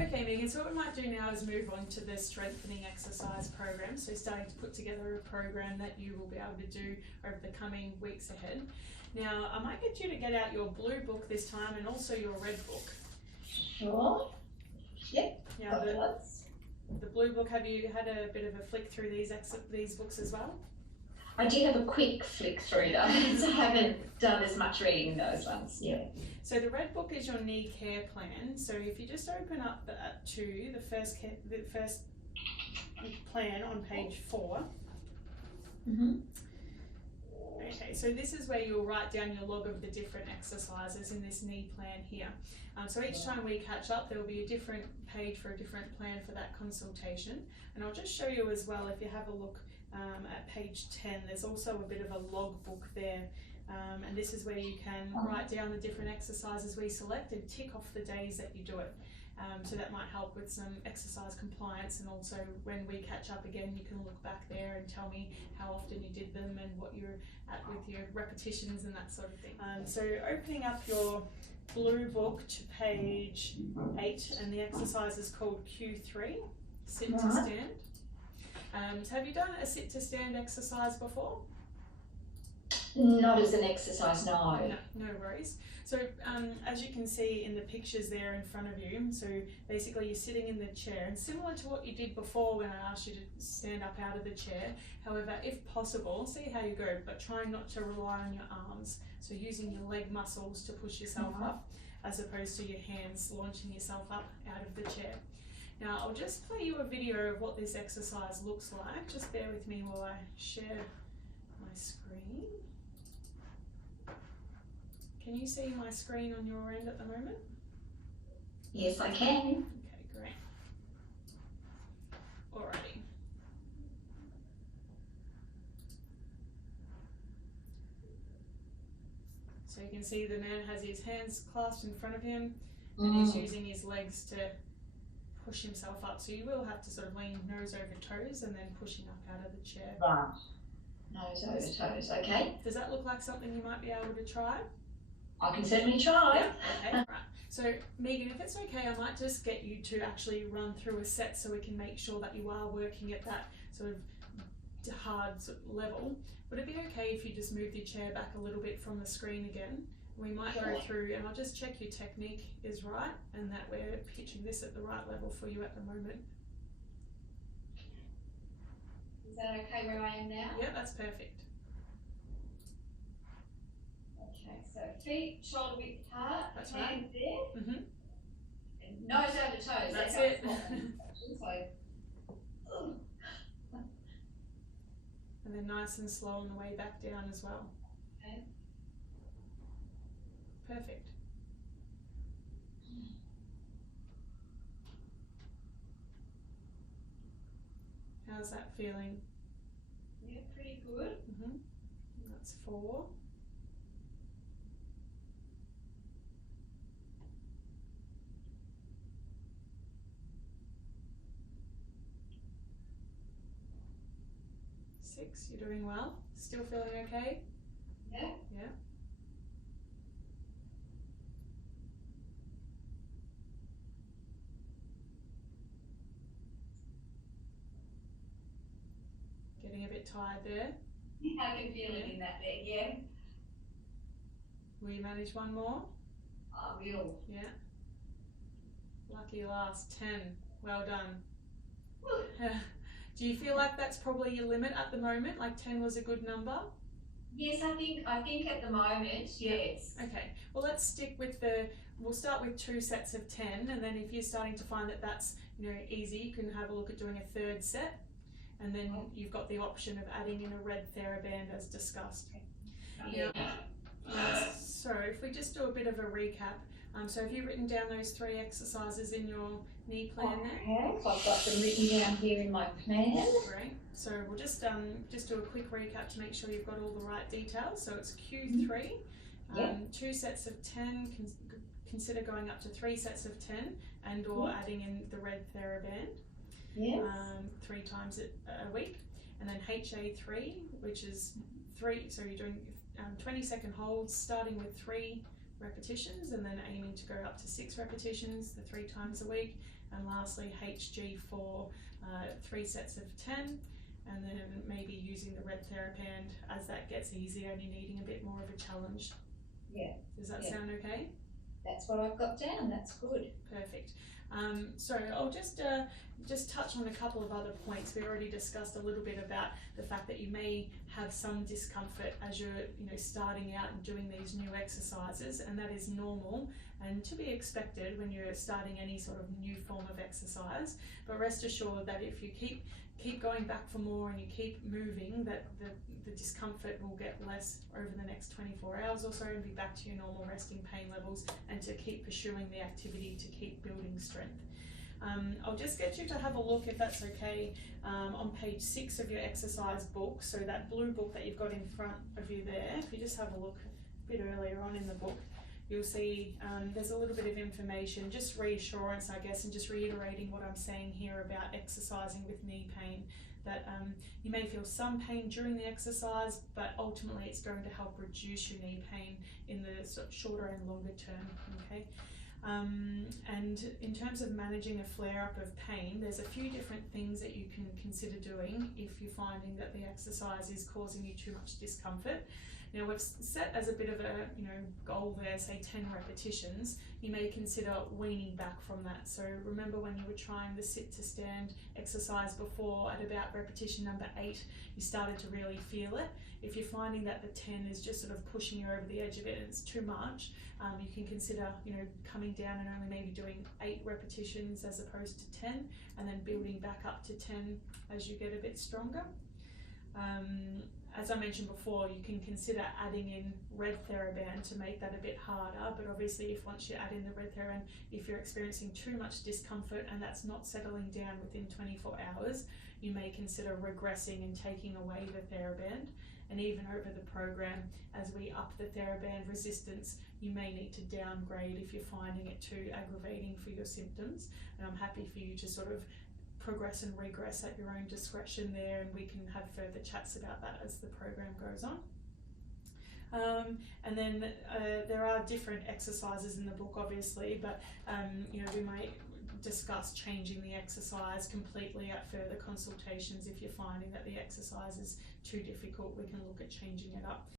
Okay, Megan, so what we might do now is move on to the strengthening exercise program. So starting to put together a program that you will be able to do over the coming weeks ahead. Now, I might get you to get out your blue book this time and also your red book. Sure. Yep. Now, the blue book, have you had a bit of a flick through these books as well? I did have a quick flick through those. I haven't done as much reading in those ones. Yeah. So the red book is your knee care plan. So if you just open up to the first plan on page 4. Okay, so this is where you'll write down your log of the different exercises in this knee plan here. So each time we catch up, there will be a different page for a different plan for that consultation. And I'll just show you as well, if you have a look at page 10, there's also a bit of a log book there. And this is where you can write down the different exercises we select and tick off the days that you do it. So that might help with some exercise compliance, and also when we catch up again, you can look back there and tell me how often you did them and what you're at with your repetitions and that sort of thing. So opening up your blue book to page 8, and the exercise is called Q3, sit to stand. So have you done a sit to stand exercise before? Not as an exercise, no. No worries. So as you can see in the pictures there in front of you, so basically you're sitting in the chair, and similar to what you did before when I asked you to stand up out of the chair. However, if possible, see how you go, but trying not to rely on your arms. So using your leg muscles to push yourself up, as opposed to your hands launching yourself up out of the chair. Now I'll just play you a video of what this exercise looks like. Just bear with me while I share my screen. Can you see my screen on your end at the moment? Yes, I can. Okay, great. Alrighty. So you can see the man has his hands clasped in front of him, and he's using his legs to push himself up. So you will have to sort of lean nose over toes and then pushing up out of the chair. Right. Nose over toes, okay. Does that look like something you might be able to try? I can certainly try. Yeah, okay, right. So Megan, if it's okay, I might just get you to actually run through a set so we can make sure that you are working at that sort of hard sort of level. Would it be okay if you just moved your chair back a little bit from the screen again? We might go through, and I'll just check your technique is right and that we're pitching this at the right level for you at the moment. Is that okay where I am now? Yeah, that's perfect. Okay, so feet shoulder width apart, That's hands right. there, Mm-hmm. and nose over toes. That's how it. it's like. And then nice and slow on the way back down as well. Okay. Perfect. How's that feeling? Yeah, pretty good. Mm-hmm. That's 4. Six, you're doing well. Still feeling okay? Yeah. Yeah. Getting a bit tired there. I can feel it in that leg, yeah. Will you manage one more? I will. Yeah. Lucky last, 10. Well done. Do you feel like that's probably your limit at the moment? Like 10 was a good number? Yes, I think at the moment, yes. Okay, well let's stick with we'll start with 2 sets of 10, and then if you're starting to find that that's easy, you can have a look at doing a 3rd set, and then you've got the option of adding in a red TheraBand as discussed. Yeah. So if we just do a bit of a recap, so have you written down those 3 exercises in your knee plan there? Okay, I've got them written down here in my plan. Great. So we'll just do a quick recap to make sure you've got all the right details. So it's Q3, 2 sets of 10. Consider going up to 3 sets of 10, and or adding in the red TheraBand. Yes. 3 times a week, and then HA3, which is 3. So you're doing 20-second holds, starting with 3 repetitions, and then aiming to go up to 6 repetitions, the 3 times a week. And lastly, HG for 3 sets of 10, and then maybe using the red TheraBand as that gets easier and you're needing a bit more of a challenge. Yeah. Does that Yeah. sound okay? That's what I've got down. That's good. Perfect. So I'll just touch on a couple of other points. We already discussed a little bit about the fact that you may have some discomfort as you're starting out and doing these new exercises, and that is normal and to be expected when you're starting any sort of new form of exercise. But rest assured that if you keep going back for more and you keep moving, that the discomfort will get less over the next 24 hours or so and be back to your normal resting pain levels, and to keep pursuing the activity to keep building strength. I'll just get you to have a look, if that's okay, on page 6 of your exercise book, so that blue book that you've got in front of you there. If you just have a look a bit earlier on in the book, you'll see there's a little bit of information, just reassurance, I guess, and just reiterating what I'm saying here about exercising with knee pain, that you may feel some pain during the exercise, but ultimately it's going to help reduce your knee pain in the sort of shorter and longer term, okay? And in terms of managing a flare-up of pain, there's a few different things that you can consider doing if you're finding that the exercise is causing you too much discomfort. Now, we've set as a bit of a goal there, say 10 repetitions. You may consider weaning back from that. So remember when you were trying the sit to stand exercise before, at about repetition number 8, you started to really feel it. If you're finding that the 10 is just sort of pushing you over the edge of it and it's too much, you can consider coming down and only maybe doing 8 repetitions as opposed to 10, and then building back up to 10 as you get a bit stronger. As I mentioned before, you can consider adding in red TheraBand to make that a bit harder, but obviously once you add in the red TheraBand, if you're experiencing too much discomfort and that's not settling down within 24 hours, you may consider regressing and taking away the TheraBand. And even over the program, as we up the TheraBand resistance, you may need to downgrade if you're finding it too aggravating for your symptoms. And I'm happy for you to sort of progress and regress at your own discretion there, and we can have further chats about that as the program goes on. And then there are different exercises in the book, obviously, but we might discuss changing the exercise completely at further consultations. If you're finding that the exercise is too difficult, we can look at changing it up.